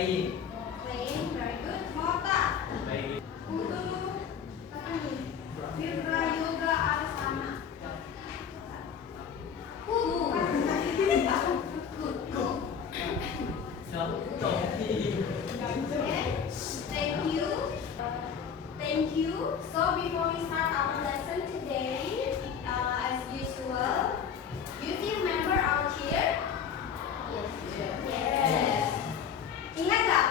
Playing. Playing, very good. Mota. Playing. Untuk apa nih? Vibra yoga asana. Okay. Thank you. Thank you. So before we start our lesson today, as usual, do you remember our chair? Yes. Yes. Ingat gak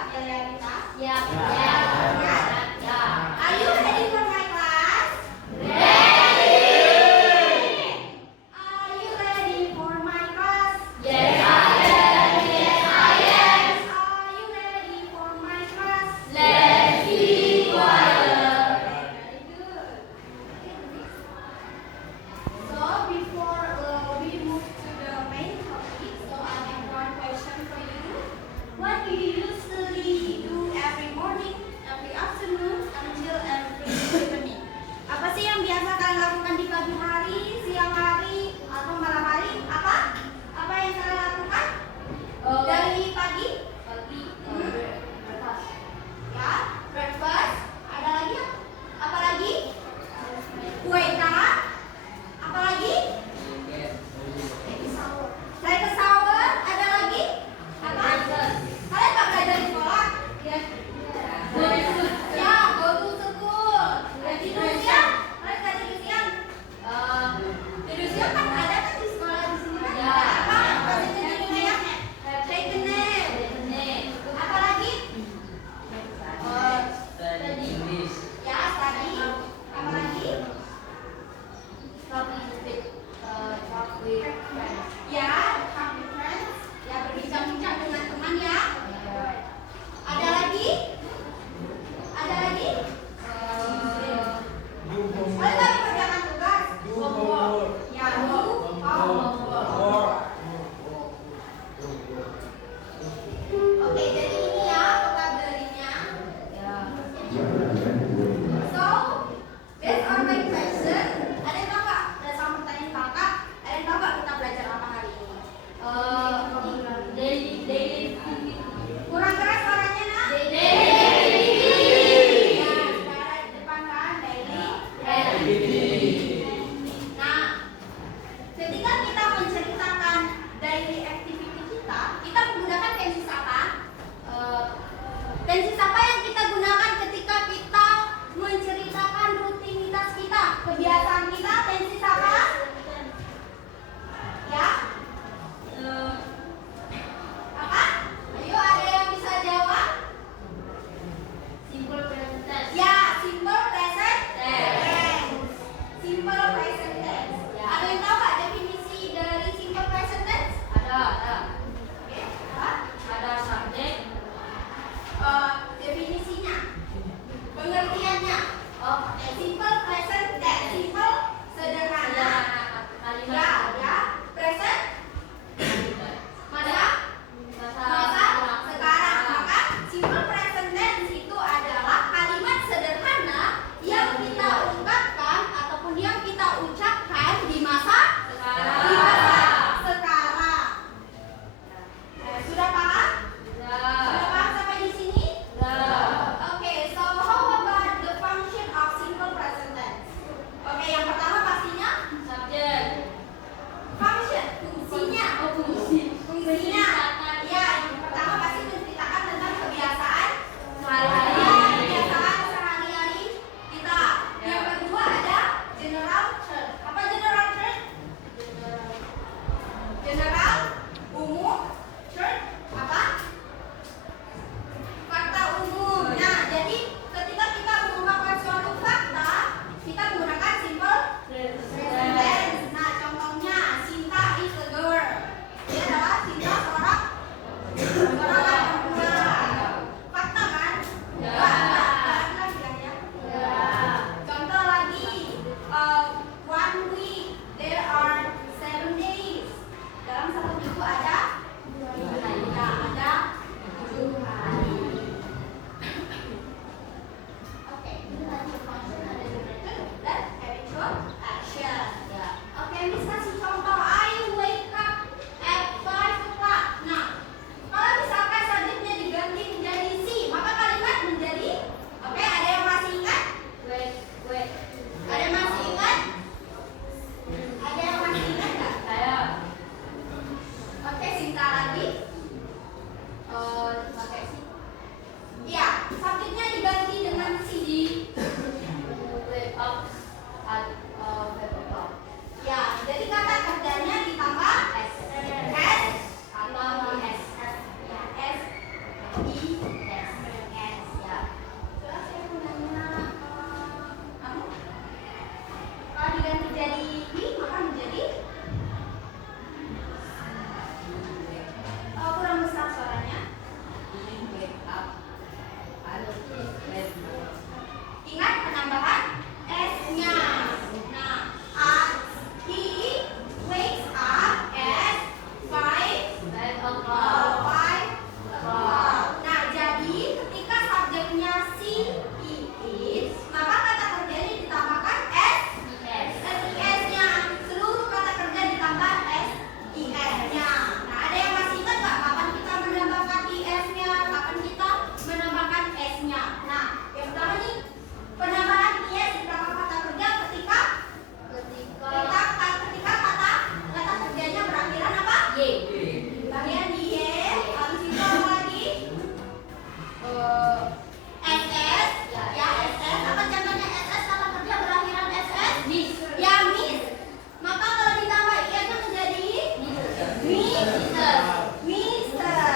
Mister.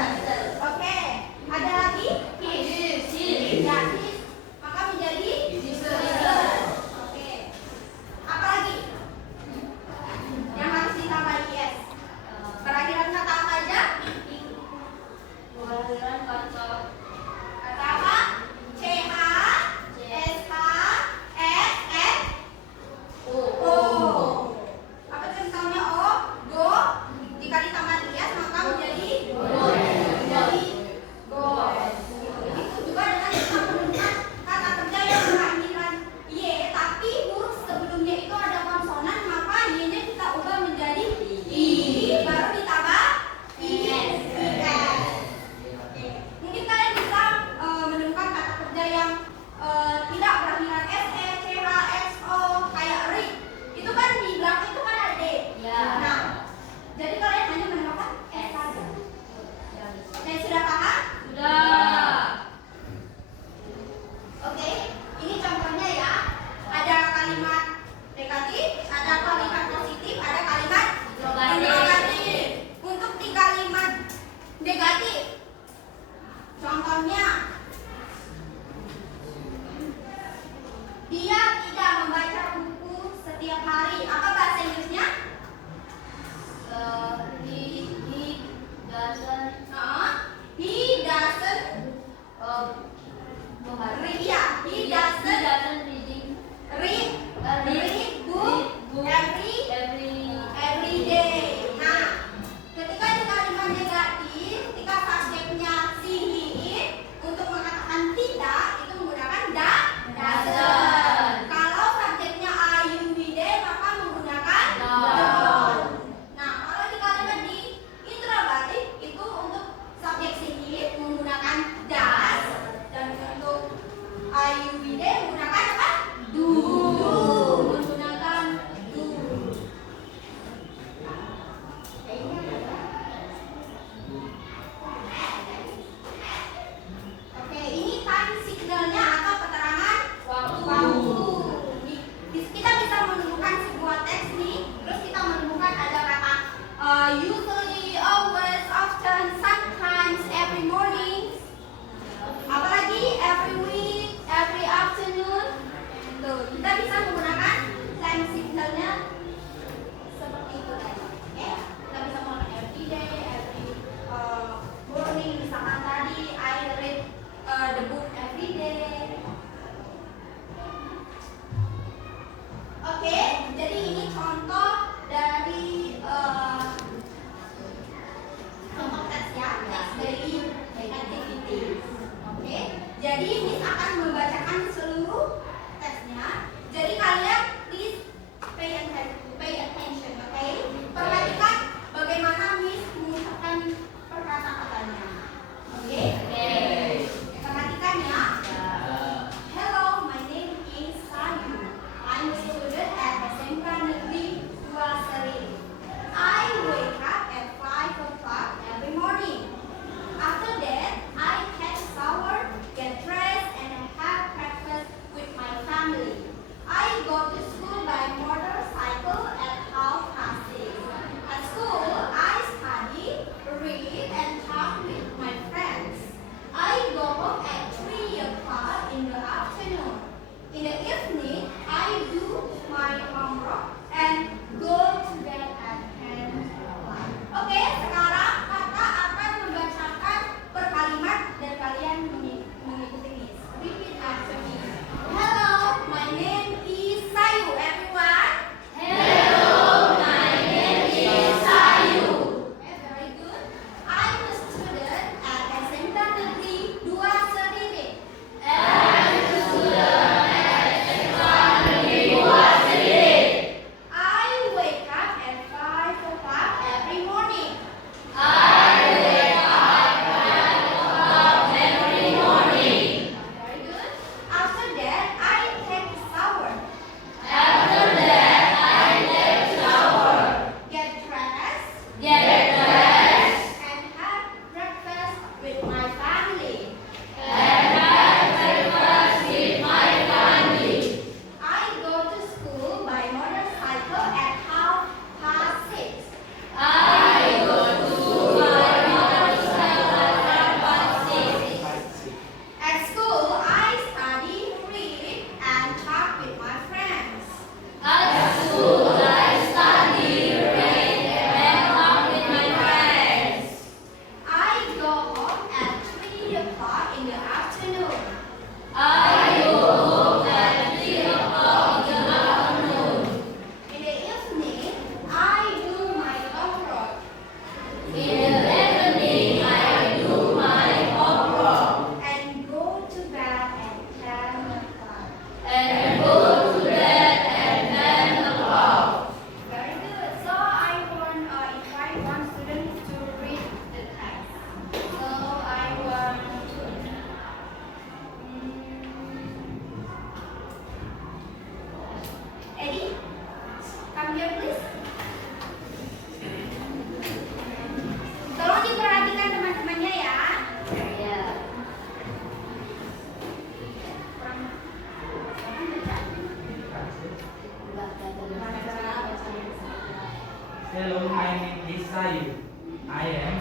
Oke. Ada lagi? His. Ya, his. Maka menjadi Mister. Oke. Apa lagi? Yang harus ditambah is. Perakhiran kata apa aja? Kata apa? CH, SH, S, O. Apa itu misalnya O? Go. Jika ditambah is maka menjadi go. Itu juga dengan kita menemukan kata kerja yang berakhiran Y, tapi huruf sebelumnya itu ada konsonan, maka Y-nya kita ubah menjadi I, baru ditambah IS. Mungkin kalian bisa menemukan kata kerja yang tidak berakhiran SE, CH, XO, kayak read. Itu kan di belakang itu kan ada D. Nah, jadi kalian hanya menambahkan S saja. Nah, sudah paham? Oke, ini contohnya ya. Ada kalimat negatif, ada kalimat positif, ada kalimat interrogatif. Untuk di kalimat negatif, contohnya, dia tidak membaca buku setiap hari. Apa bahasa Inggrisnya? He doesn't read. Ya, he doesn't read book every day. Nah, ketika di kalimat negatif, ketika subjeknya si, he, it, untuk mengatakan tidak itu menggunakan doesn't. Kalau subjeknya are, you, we, they, maka menggunakan don't. Nah, kalau di kalimat di interrogatif itu untuk subjek si, he, menggunakan does, dan untuk are, you, we, they menggunakan apa? Do. Menggunakan do. Oke, ini time signalnya atau keterangan waktu. Kita bisa menemukan sebuah teks nih, terus kita menemukan ada kata usually, always, often, sometimes, every morning. Apalagi every week, every afternoon. Tuh, kita bisa menggunakan time signalnya seperti itu tadi. Oke, kita bisa menggunakan every day, every morning. Misalkan tadi I read the book every day. Oke, jadi ini contoh dari contoh teks ya, teks dari activity. Oke, jadi Miss akan membacakan seluruh teksnya. Jadi kalian In the evening, I do my homework. And go to bed at 10 o'clock. And go to bed at 10 o'clock. Very good. So I want invite one student to read the text. So I want Eddie, come here please. Tolong diperhatikan teman-temannya ya. Ya. Hello, my name is Sayu. I am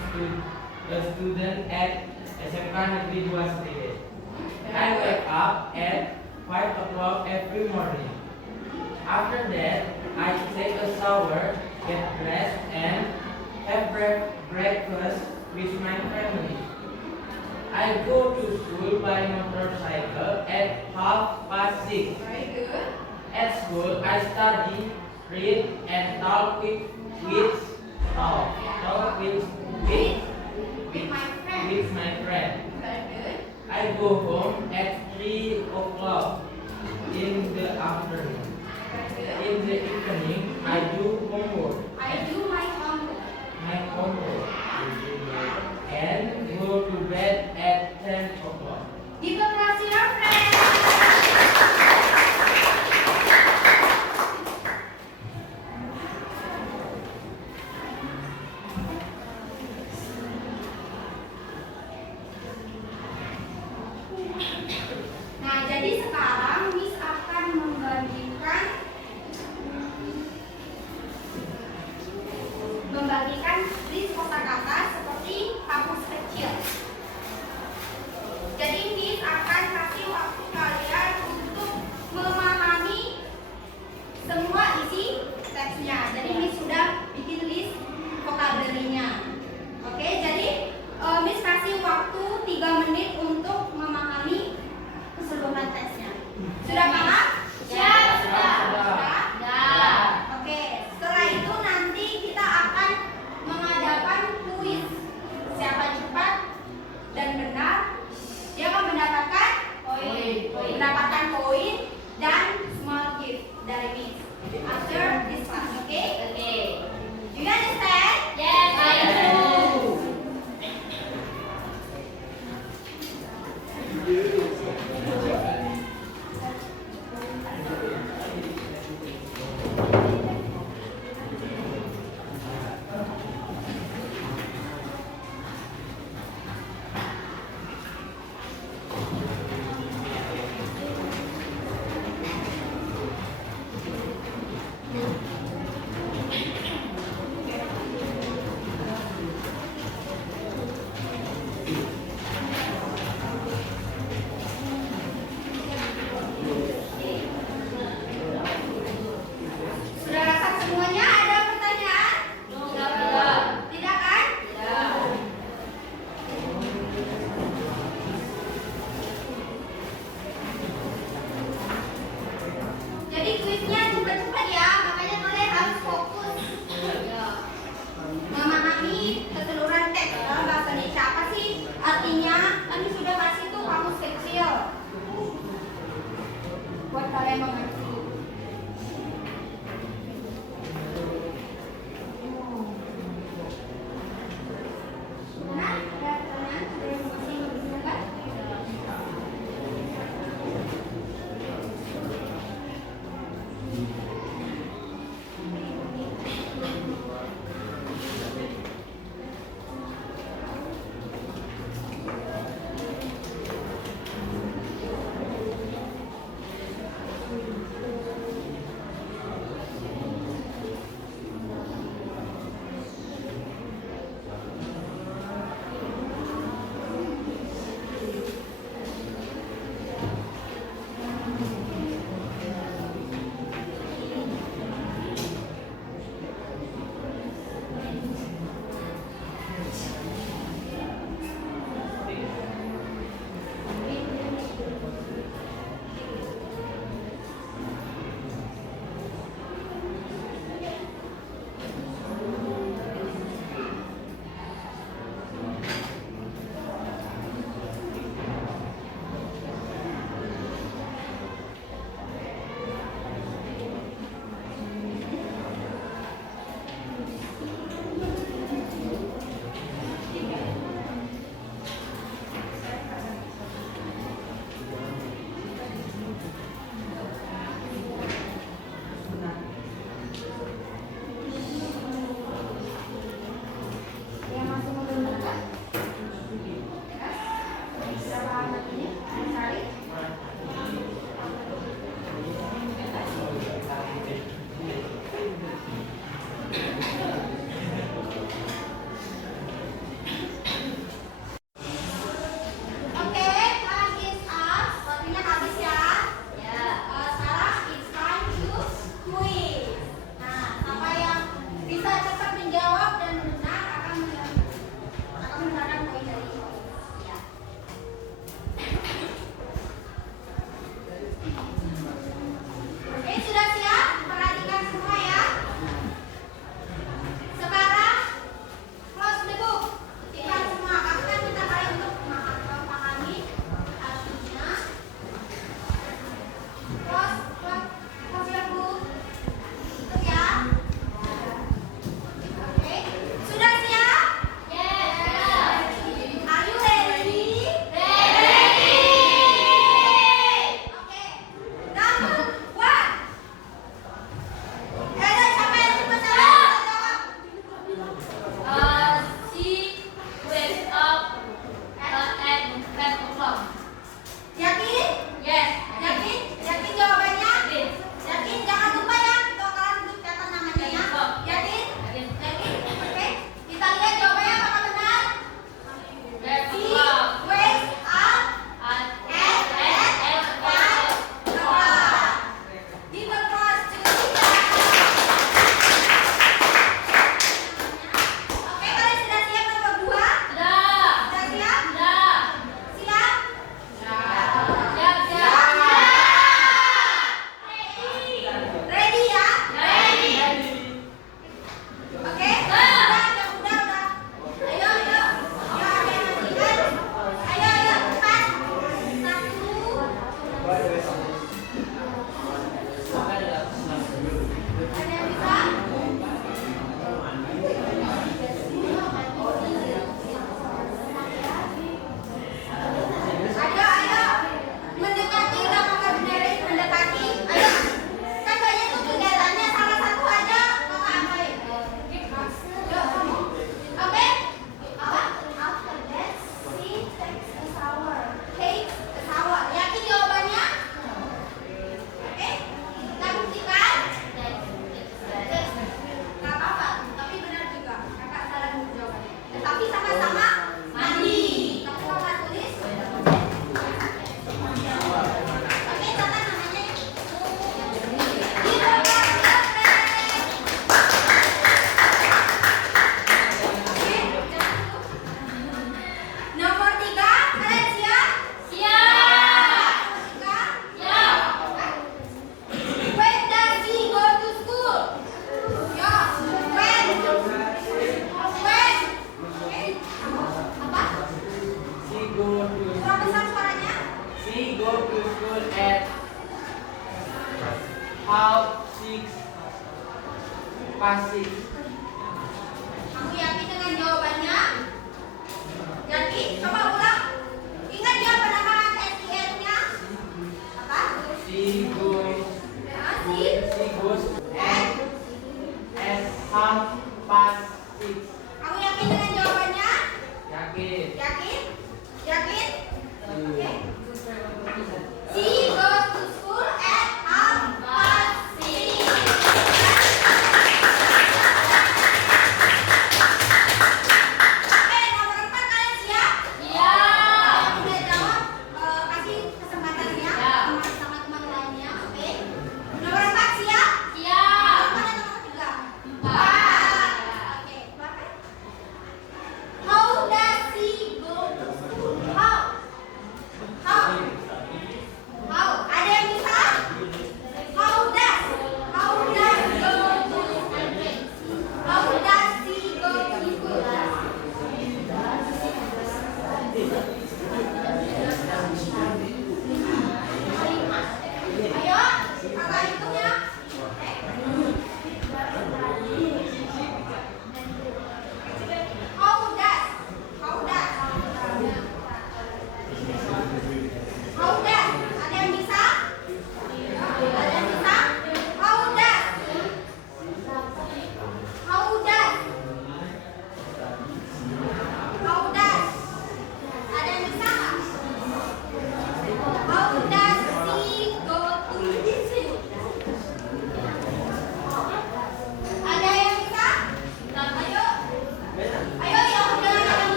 a student at SMK Negeri 2 Setiwe. I wake up at 5 o'clock every morning. After that, I take a shower, get dressed, and have breakfast with my family. I go to school by motorcycle at 6:30. Very good. At school, I study, read, and talk with my friend. Very good. I go home at 3 o'clock in the afternoon. Very good. In the evening, I do homework. I do my homework. And go to bed at 10 o'clock. Give applause to your friend.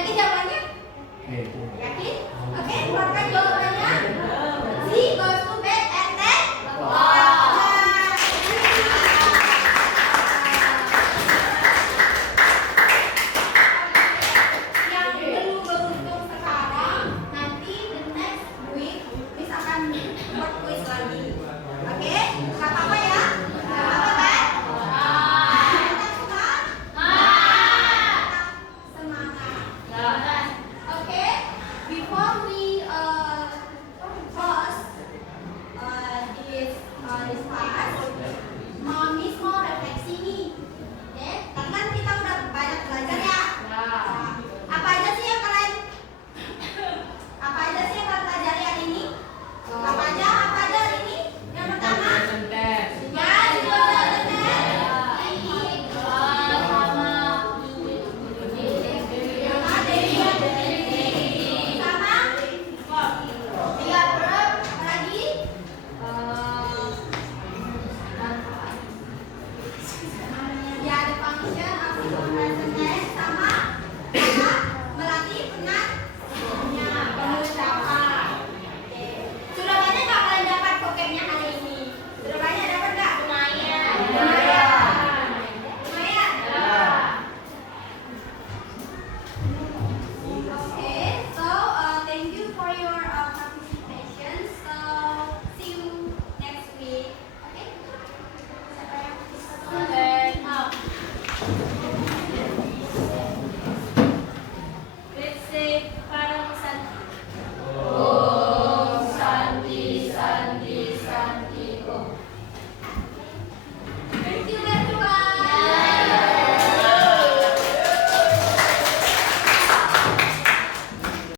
Yakin jawabannya? Itu. Yakin? Oke.